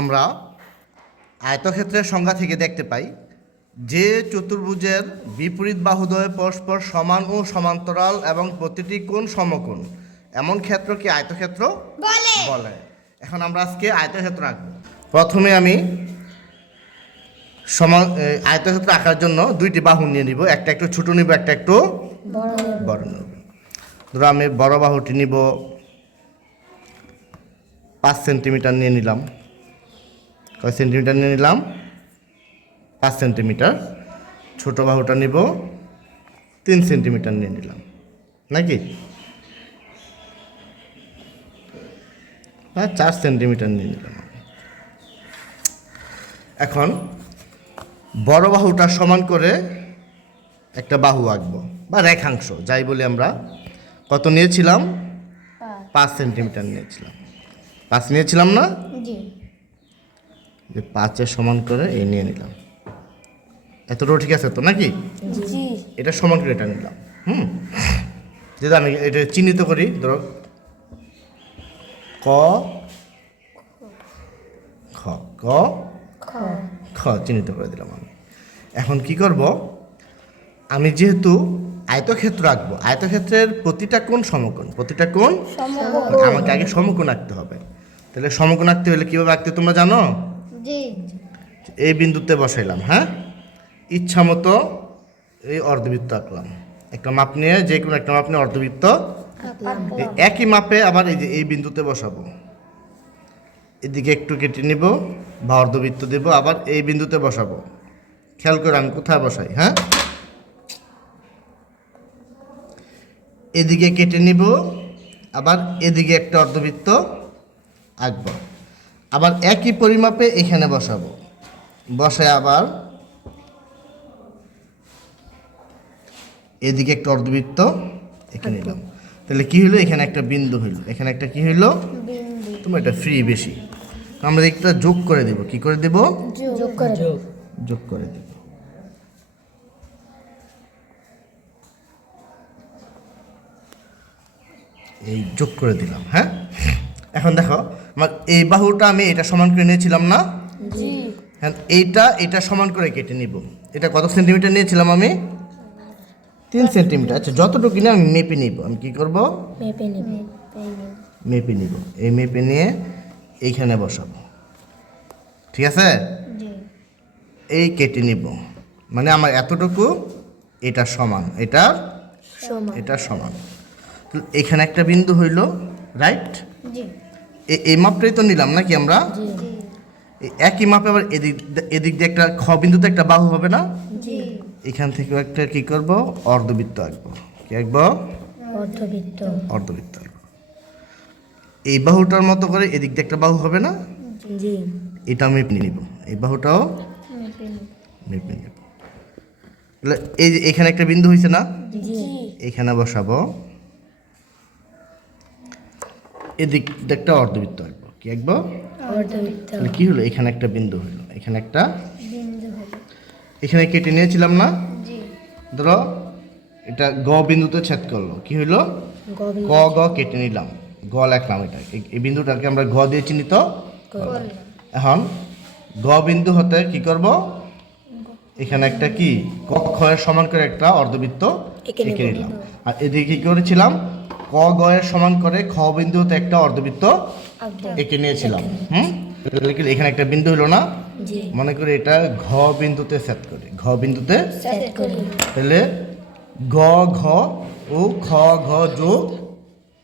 আমরা আয়তক্ষেত্রের সংজ্ঞা থেকে দেখতে পাই যে চতুর্ভুজের বিপরীত বাহুদ্বয় পরস্পর সমান ও সমান্তরাল এবং প্রতিটি কোণ সমকোণ এমন ক্ষেত্রকে আয়তক্ষেত্র বলে। এখন আমরা আজকে আয়তক্ষেত্র আঁকব। প্রথমে আমি আয়তক্ষেত্র আঁকার জন্য দুইটি বাহু নিয়ে নিব, একটা একটু ছোট নিব, একটা একটু বড় নিব। ধরো আমি বড় বাহুটি নিব 5 সেন্টিমিটার নিয়ে নিলাম। কয় সেন্টিমিটার নিয়ে নিলাম? 5 সেন্টিমিটার। ছোট বাহুটা নিব 3 সেন্টিমিটার নিয়ে নিলাম, নাকি 4 সেন্টিমিটার নিয়ে নিলাম। এখন বড় বাহুটা সমান করে একটা বাহু আঁকবো বা রেখাংশ যাই বলি আমরা। কত নিয়েছিলাম? 5 সেন্টিমিটার নিয়েছিলাম। 5 নিয়েছিলাম না? যে 5-এর সমান করে এই নিয়ে নিলাম। এতটাও ঠিক আছে তো নাকি? এটা সমান করে এটা নিলাম। যদি আমি এটা চিহ্নিত করি, ধরো ক খ, ক খ চিহ্নিত করে দিলাম আমি। এখন কি করব, আমি যেহেতু আয়তক্ষেত্র আঁকবো, আয়তক্ষেত্রের প্রতিটা কোণ সমকোণ, প্রতিটা কোণ আমাকে আগে সমকোণ আঁকতে হবে। তাহলে সমকোণ আঁকতে হলে কীভাবে আঁকতে তোমরা জানো? এই বিন্দুতে বসাইলাম, হ্যাঁ, ইচ্ছা মতো এই অর্ধবৃত্ত আঁকলাম। একটা মাপ নিয়ে, যে কোনো একটা মাপ নিয়ে অর্ধবৃত্ত, একই মাপে আবার এই যে এই বিন্দুতে বসাবো। এদিকে একটু কেটে নিব বা অর্ধবৃত্ত দেব, আবার এই বিন্দুতে বসাবো। খেয়াল করে আমি কোথায় বসাই, হ্যাঁ, এদিকে কেটে নিব, আবার এদিকে একটা অর্ধবৃত্ত আঁকবো, আবার একই পরিমাপে এখানে বসাবো। বসায় আবার এদিকে একটা অর্ধবৃত্ত এখানে নিলাম। তাহলে কি হলো? এখানে একটা বিন্দু হইল, এখানে একটা কি হইল? তোমার এটা ফ্রি বেশি, আমরা একটা যোগ করে দেব। কি করে দেব? যোগ করে দেব। এই যোগ করে দিলাম, হ্যাঁ। এখন দেখো, আমার এই বাহুটা আমি এটা সমান করে নিয়েছিলাম না? হ্যাঁ, এটা সমান করে কেটে নিব। এটা কত সেন্টিমিটার নিয়েছিলাম আমি? 3 সেন্টিমিটার। আচ্ছা, যতটুকু না আমি মেপে নিব। আমি কি করব? মেপে নিব। এই মেপে নিয়ে এইখানে বসাবো, ঠিক আছে? এই কেটে নিব, মানে আমার এতটুকু এটা সমান, এটা সমান। এখানে একটা বিন্দু হইল, রাইট? এই মাপটাই তো নিলাম নাকি আমরা? একই মাপে আবার এদিক দিয়ে একটা খ বিন্দুতে একটা বাহু হবে না? এখান থেকে একটা কি করব? অর্ধবৃত্ত আঁকবো। কি আঁকবো? অর্ধবৃত্ত আঁকবো। এই বাহুটার মতো করে এদিক দিয়ে একটা বাহু হবে না? এটা মেপে নিব। এই বাহুটাও মেপে নিব। এই যে এখানে একটা বিন্দু হয়েছে না? এখানে বসাবো। এদিক একটা অর্ধবৃত্ত আঁকবো। কি আঁকবো? তাহলে কি হলো? এখানে একটা বিন্দু হলো, এখানে একটা এখানে কেটে নিয়েছিলাম না? ধরো এটা গ বিন্দুতে ছেদ করলো, কি হইলো? ক গ কেটে নিলাম, গ লেখলাম। এটা এই বিন্দুটাকে আমরা গ দিয়ে চিহ্নিত করলাম। এখন গ বিন্দু হতে কি করব? এখানে একটা কি ক এর সমান করে একটা অর্ধবৃত্ত এঁকে নিলাম। আর এদিকে কি করেছিলাম? ক গ এর সমান করে খ বিন্দু হতে একটা অর্ধবৃত্ত এঁকে নিয়েছিলাম। এখানে একটা বিন্দু হলো না? মনে করি এটা ঘ বিন্দুতে সেট করি, ঘ বিন্দুতে। তাহলে গ ঘ ও খ ঘ যোগ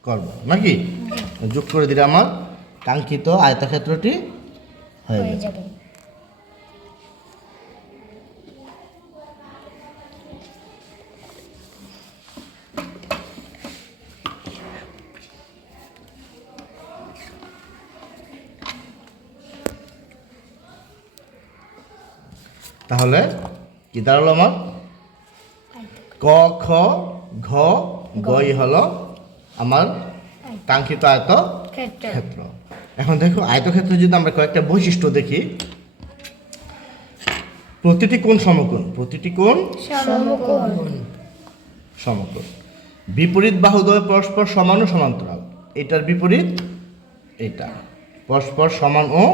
করব নাকি? যোগ করে দিলে আমার কাঙ্ক্ষিত আয়তক্ষেত্রটি হয়ে যাবে। তাহলে কি দাঁড়ালো আমার? ক খ ঘ গই হলো আমার কাঙ্ক্ষিত আয়তক্ষেত্র। এখন দেখো, আয়তক্ষেত্রে যদি আমরা কয়েকটা বৈশিষ্ট্য দেখি। প্রতিটি কোণ সমকোণ, প্রতিটি কোণ সমকোণ। বিপরীত বাহুদ্বয় পরস্পর সমান ও সমান্তরাল। এটার বিপরীত এটা পরস্পর সমান ও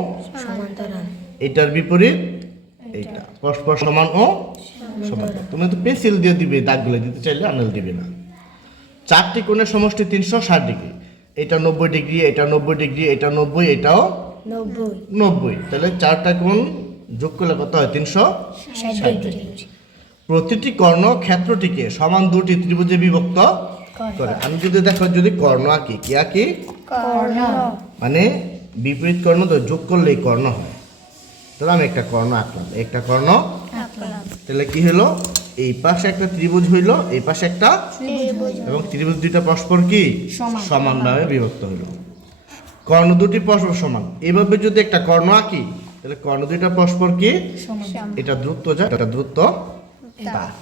সমান্তরাল। এটার বিপরীত এইটা পরস্পর সমান ও সমান্তরাল। তুমি তো পেন্সিল দিয়ে দিবে, দাগগুলো দিতে চাইলে আনাল দিবে না। চারটি কোণের সমষ্টি 360 ডিগ্রি, এটা 90 ডিগ্রি, এটা 90 ডিগ্রি, এটা 90, এটাও 90 90। তাহলে চারটা কোণ যোগ করলে কত হয়? 360 ডিগ্রি। প্রতিটি কর্ণ ক্ষেত্রটিকে সমান দুটি ত্রিভুজে বিভক্ত করে। আমি যদি দেখো, যদি কর্ণ আঁকি, কি আঁকি? কর্ণ। মানে বিপরীত কর্ণ তো যোগ করলেই কর্ণ হয়। তাহলে আমি একটা কর্ণ আঁকলাম, একটা কর্ণ। তাহলে কি হলো? এই পাশে একটা ত্রিভুজ হইলো, এই পাশে একটা, এবং ত্রিভুজ দুইটা পরস্পর কি সমানভাবে বিভক্ত হইলো। কর্ণ দুটি পরস্পর সমান। এভাবে যদি একটা কর্ণ আঁকি, তাহলে কর্ণ দুইটা পরস্পর কি? এটা দ্রুত যায়, এটা দ্রুত পায়।